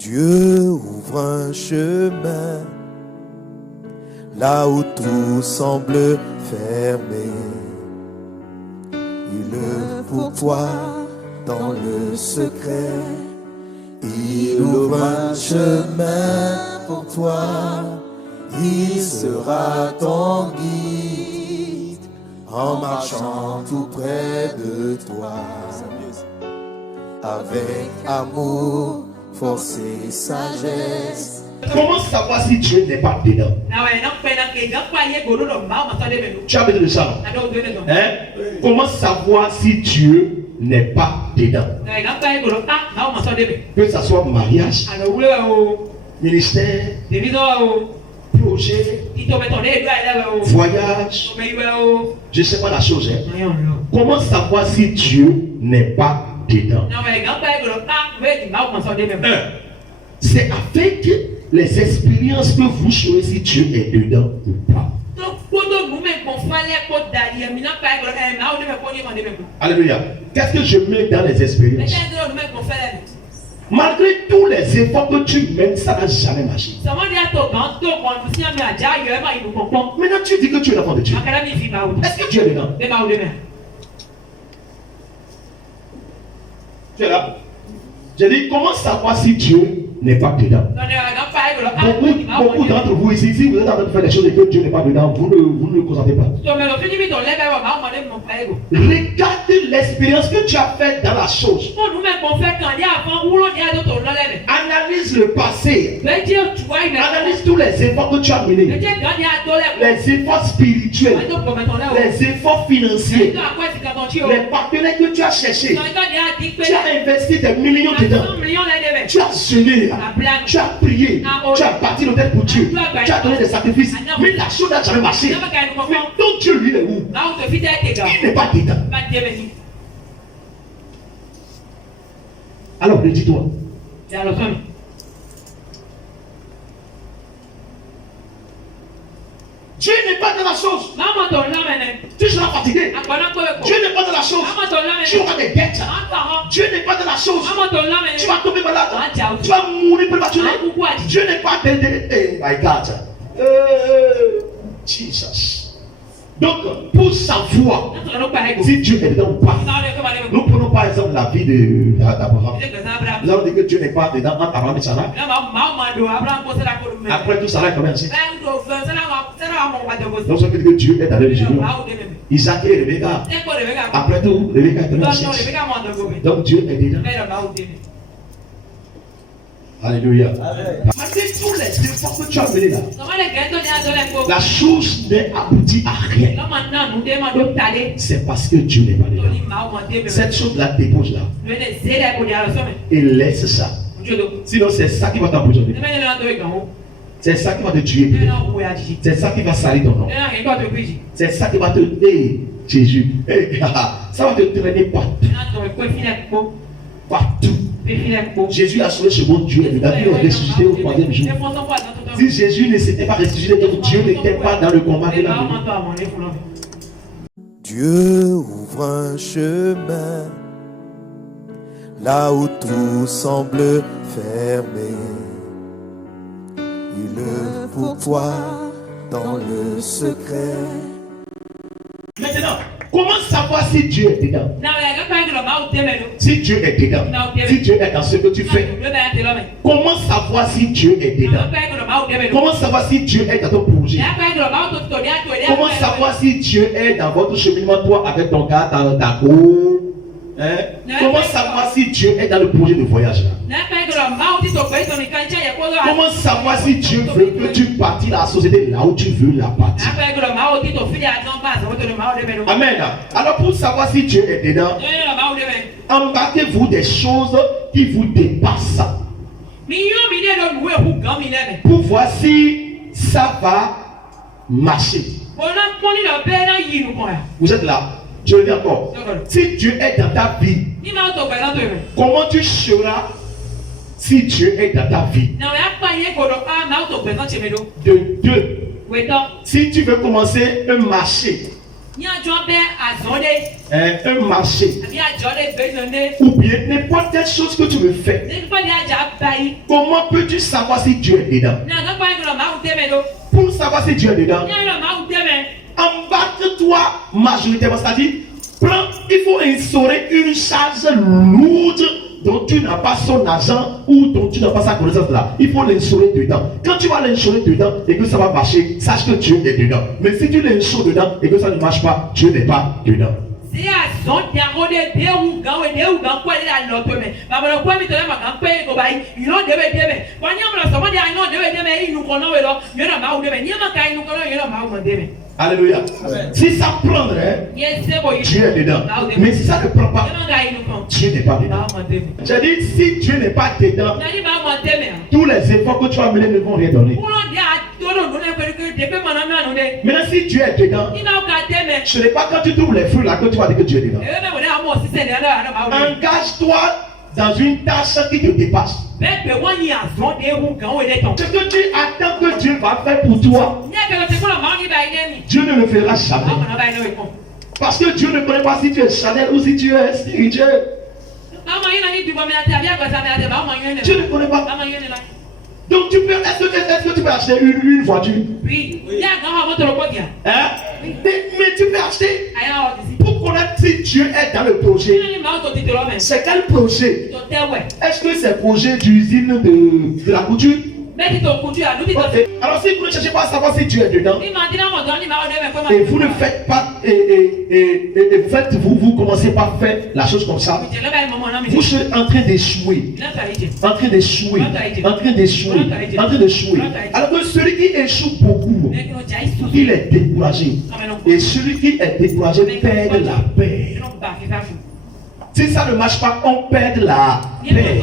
Dieu ouvre un chemin là où tout semble fermé. Il le pourvoit dans le secret. Il ouvre un chemin pour toi. Il sera ton guide en marchant tout près de toi. Avec amour, force et sagesse. Comment savoir si Dieu n'est pas dedans? Tu as besoin de ça, non? Hein? Comment savoir si Dieu n'est pas dedans? Que ce soit mariage, ministère, projet, voyage, je ne sais pas la chose. Hein? Comment savoir si Dieu n'est pas dedans? C'est avec les expériences que vous saurez si Dieu est dedans ou pas. Alléluia. Qu'est-ce que je mets dans les expériences? Malgré tous les efforts que tu mets, ça n'a jamais marché. Maintenant, tu dis que tu es l'enfant de Dieu. Est-ce que Dieu est dedans? Tu es là? J'ai dit, comment savoir si Dieu n'est pas dedans? Beaucoup d'entre vous ici, si vous êtes en train de faire des choses et que Dieu n'est pas dedans, vous ne le consentez pas. Regardez l'expérience que tu as faite dans la chose. Analyse le passé. Analyse tous les efforts que tu as menés. Les efforts spirituels. Les efforts financiers. Les partenaires que tu as cherchés. Tu as investi des millions dedans. Tu as jeûné. Tu as prié. Tu as bâti le tête pour Dieu. Tu as donné des sacrifices. Mais la chose n'a jamais marché. Mais ton Dieu, lui, est où? Il n'est pas dedans. Alors, dis-toi. Dieu n'est pas dans la chose. Tu seras fatigué. Dieu n'est pas dans la chose. Tu auras des dettes. Dieu n'est pas dans la chose. Tu vas tomber malade. Tu vas mourir prématurément. Dieu n'est pas dans la... my God. Jesus. Donc, pour savoir si Dieu est dedans ou pas, nous prenons par exemple la vie d'Abraham. Nous allons dire que Dieu n'est pas dedans entre Abraham et Sarah. Après tout, Sarah est commencé. Donc, ça veut dire que Dieu est dans le génie. Isaac et Rebecca. Après tout, Rebecca est dans le donc Dieu est dedans. Alléluia. Malgré tous les efforts que tu as menés là, la chose n'est aboutie à rien. C'est parce que Dieu n'est pas dedans. Cette chose-là dépose là. Et laisse ça. Sinon, c'est ça qui va t'emprisonner. C'est ça qui va te tuer. C'est ça qui va salir ton nom. C'est ça qui va te dire, Jésus. Ça va te traîner partout. Partout. Jésus a sauvé ce bon Dieu. Il a ressuscité au troisième jour. Si Jésus ne s'était pas ressuscité, donc Dieu n'était pas dans le combat de la vie. Dieu ouvre un chemin là où tout semble fermé. Il le pourvoit dans le secret. Maintenant, comment savoir si Dieu est dedans? Si Dieu est dedans, si Dieu est dans ce que tu fais, comment savoir si Dieu est dedans? Comment savoir si Dieu est dans ton projet? Comment savoir si Dieu est dans votre cheminement, toi avec ton gars, ta go? Comment savoir si Dieu est dans le projet de voyage là? Comment savoir si Dieu veut que tu bâtis la société là où tu veux la bâtir? Amen. Alors pour savoir si Dieu est dedans, embarquez-vous des choses qui vous dépassent. Pour voir si ça va marcher. Vous êtes là? Je le dis encore. Si Dieu est dans ta vie, comment tu seras si Dieu est dans ta vie? De deux. Si tu veux commencer un marché, un marché, ou bien n'importe quelle chose que tu veux faire, comment peux-tu savoir si Dieu est dedans? Pour savoir si Dieu est dedans, embarque-toi majoritairement, c'est-à-dire, il faut instaurer une charge lourde dont tu n'as pas son argent ou dont tu n'as pas sa connaissance là. Il faut l'instaurer dedans. Quand tu vas l'instaurer dedans et que ça va marcher, sache que Dieu est dedans. Mais si tu l'instaures dedans et que ça ne marche pas, Dieu n'est pas dedans. Alléluia. Si ça prendrait, Dieu est dedans. Mais si ça ne prend pas, Dieu n'est pas dedans. J'ai dit, si Dieu n'est pas dedans, tous les efforts que tu vas mener ne vont rien donner. Maintenant, si Dieu est dedans, ce n'est pas quand tu trouves les fruits là que tu vas dire que Dieu est dedans. Engage-toi dans une tâche qui te dépasse. Ce que tu attends que Dieu va faire pour toi, Dieu ne le fera jamais. Parce que Dieu ne connaît pas si tu es charnel ou si tu es spirituel. Dieu ne connaît pas. Donc est-ce que tu peux acheter une voiture? Oui. Hein? Mais tu peux acheter. Pour connaître si Dieu est dans le projet. C'est quel projet? Est-ce que c'est le projet d'usine de la couture? Okay. Alors si vous ne cherchez pas à savoir si Dieu est dedans, et vous ne faites pas, vous commencez pas à faire la chose comme ça, vous serez en train d'échouer. Alors que celui qui échoue beaucoup, il est découragé. Et celui qui est découragé perd la paix. Si ça ne marche pas, on perd la paix.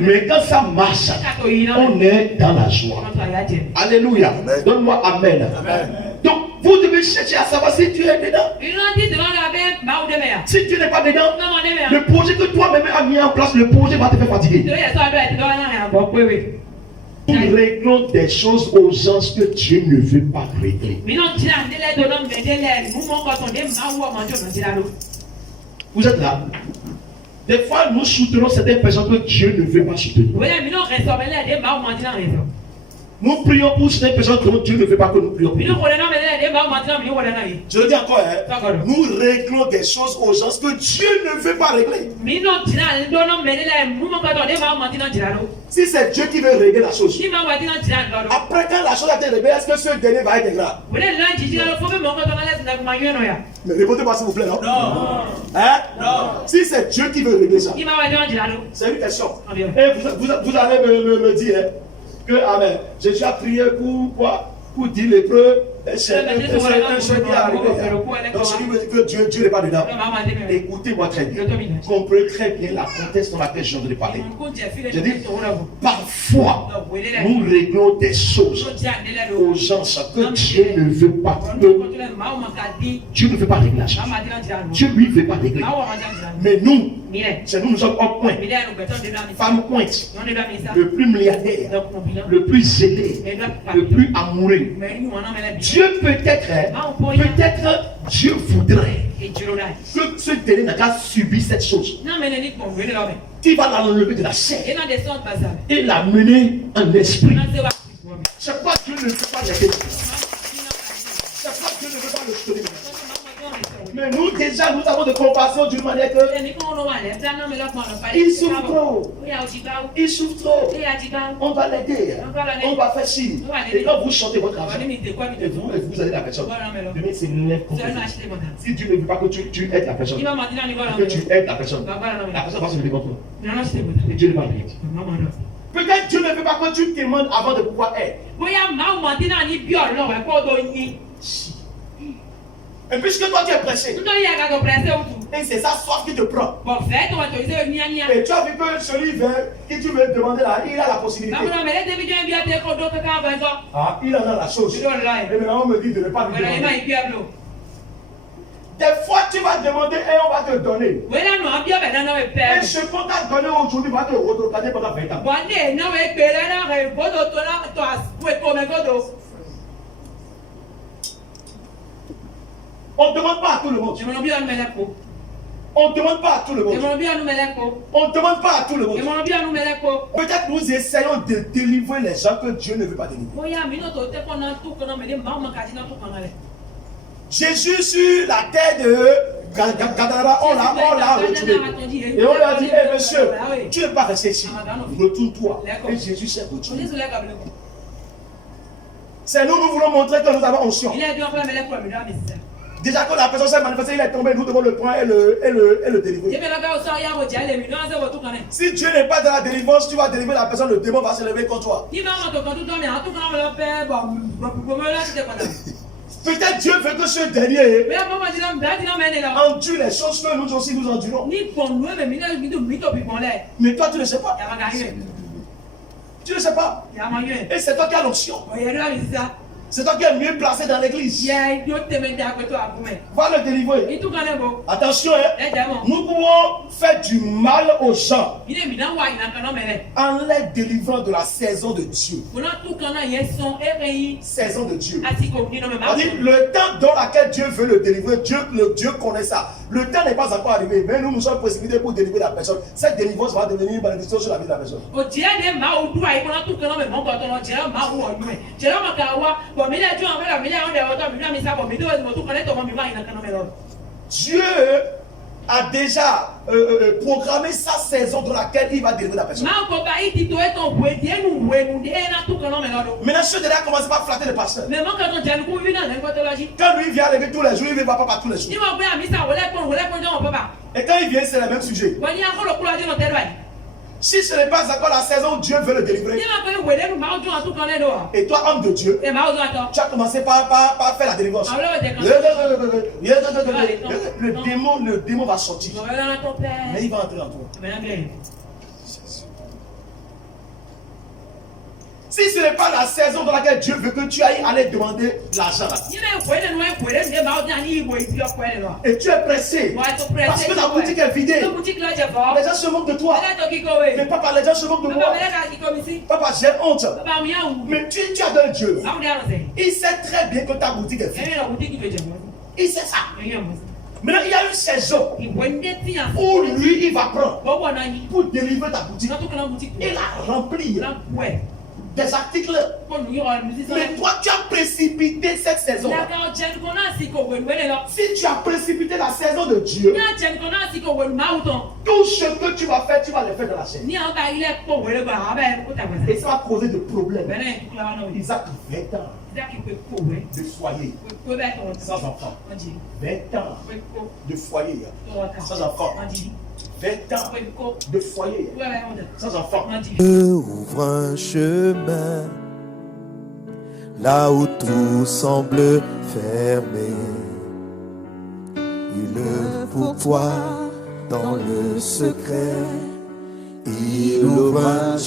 Mais quand ça marche, on est dans la joie. Alléluia. Donne-moi amen. Donc, vous devez chercher à savoir si tu es dedans. Si tu n'es pas dedans, le projet que toi-même as mis en place, le projet va te faire fatiguer. Nous réglons des choses aux gens que Dieu ne veut pas régler. Vous êtes là. Des fois, nous soutenons certaines personnes que Dieu ne veut pas soutenir. Nous prions pour certaines personnes que Dieu ne veut pas que nous prions. Je le dis encore, hein? Nous réglons des choses aux gens que Dieu ne veut pas régler. Si c'est Dieu qui veut régler la chose, après quand la chose a été réglée, est-ce que ce dernier va être grave? Mais répondez-moi s'il vous plaît, non? Hein? Si c'est Dieu qui veut régler ça, c'est une question. Et vous allez me dire, hein, que amen. J'ai déjà prié pour quoi? Pour dire l'épreuve, c'est un seul qui est arrivé. Donc ce qui veut dire que Dieu n'est pas dedans. Écoutez-moi très bien. Comprenez très bien la contexte dans laquelle je viens de parler. Je dis, parfois, nous réglons des choses aux gens que Dieu ne veut pas. Dieu ne veut pas régler la chose. Dieu lui ne veut pas régler. Mais nous, c'est nous sommes en point. Femme pointe, le plus milliardaire, le plus zélé, le plus amoureux. Dieu peut-être Dieu voudrait que ce dernier n'a qu'à subir cette chose. Il va l'enlever de la chair et l'amener en esprit. C'est pas Dieu ne veut pas l'aider. C'est pas Dieu ne veut pas le soutenir. Mais nous déjà nous avons de compassion d'une manière que il souffre trop. Il souffre trop. On va l'aider. On va faire ci. Et quand vous chantez votre argent, et vous allez la personne. Demain c'est une si Dieu ne veut pas que tu aides la personne, que tu aides la personne va se lever contre toi. Et Dieu ne va pas l'aider. Peut-être Dieu ne veut pas que tu demandes avant de pouvoir aider. Et puisque toi tu es pressé, et c'est ça soif qui te prend. Et tu as vu que celui qui tu veux demander là, il a la possibilité. Ah, il en a la chose. Et maintenant on me dit de ne pas lui demander. Des fois tu vas demander et on va te donner. Et ce qu'on t'a donné aujourd'hui va te retarder pendant 20 ans. On ne demande pas à tout le monde. On ne demande pas à tout le monde. On ne demande pas à tout le monde. Peut-être nous essayons de délivrer les gens que Dieu ne veut pas délivrer. Jésus sur la terre de Gadara, on l'a retrouvé. Et on lui a dit, hey, monsieur, tu ne veux pas rester ici. Retourne-toi. Et Jésus s'est retourné. C'est nous voulons montrer que nous avons onction. Déjà quand la personne s'est manifestée, il est tombé, nous devons le prendre et le délivrer. Si Dieu n'est pas dans la délivrance, tu vas délivrer la personne, le démon va se lever contre toi. Peut-être Dieu veut que ce dernier endure les choses que nous aussi nous endurons. Mais toi tu ne sais pas. Tu ne sais pas. Et c'est toi qui as l'onction. C'est toi qui es mieux placé dans l'église. Va le délivrer. Attention, nous pouvons faire du mal aux gens en les délivrant de la saison de Dieu. Saison de Dieu. On dit le temps dans lequel Dieu veut le délivrer, Dieu connaît ça. Le temps n'est pas encore arrivé, mais nous sommes précipités pour délivrer la personne. Cette délivrance va devenir une bénédiction sur la vie de la personne. Dieu a déjà programmé sa saison dans laquelle il va délivrer la personne. Maintenant, ce dernier a commencé par flatter le pasteur. Quand lui vient lever tous les jours, il ne va pas tous les jours. Et quand il vient, c'est le même sujet. Si ce n'est pas encore la saison, Dieu veut le délivrer. Et toi, homme de Dieu, tu as commencé par faire la délivrance. Le démon va sortir. Mais il va entrer en toi. Si ce n'est pas la saison dans laquelle Dieu veut que tu ailles aller demander l'argent, et tu es pressé parce que ta boutique est vidée, les gens se moquent de toi. Mais papa, les gens se moquent de moi. Papa, j'ai honte. Mais tu adores Dieu. Il sait très bien que ta boutique est vide. Il sait ça. Maintenant, il y a une saison où lui, il va prendre pour délivrer ta boutique et la remplir des articles. Mais toi, tu as précipité cette saison. Si tu as précipité la saison de Dieu, tout ce que tu vas faire, tu vas le faire dans la chaîne. Et ça va causer des problèmes. Isaac, 20 ans de foyer sans enfant. 20 ans de foyer sans enfant. 20 ans de foyer sans enfant. Ouvre un chemin là où tout semble fermé. Il pour toi dans le secret. Il ouvre un chemin.